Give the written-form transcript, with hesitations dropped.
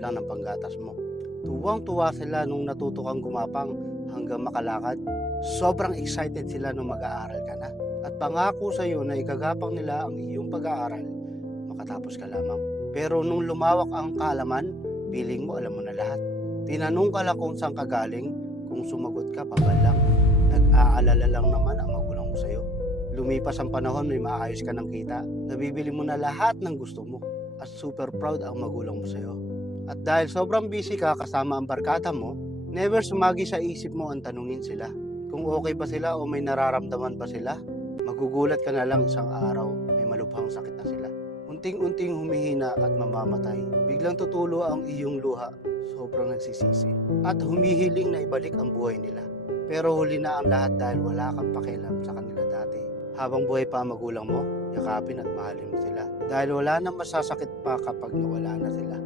lang ng panggatas mo. Tuwang-tuwa sila nung natuto kang gumapang hanggang makalakad. Sobrang excited sila nung mag-aaral ka na. At pangako sa iyo na igagapang nila ang iyong pag-aaral makatapos ka lamang. Pero nung lumawak ang kaalaman, piling mo alam mo na lahat. Tinanong ka lang kung saan ka galing, kung sumagot ka paban lang. Nag-aalala lang naman ang magulang mo sa iyo. Lumipas ang panahon, may maayos ka ng kita, nabibili mo na lahat ng gusto mo, at super proud ang magulang mo sa iyo. At dahil sobrang busy ka kasama ang barkada mo, never sumagi sa isip mo ang tanungin sila. Kung okay pa sila o may nararamdaman pa sila, magugulat ka na lang isang araw, may malubhang sakit na sila. Unting-unting humihina at mamamatay. Biglang tutulo ang iyong luha, sobrang nagsisisi. At humihiling na ibalik ang buhay nila. Pero huli na ang lahat dahil wala kang pakialam sa kanila dati. Habang buhay pa ang magulang mo, yakapin at mahalin mo sila. Dahil wala nang masasakit pa kapag nawala na sila.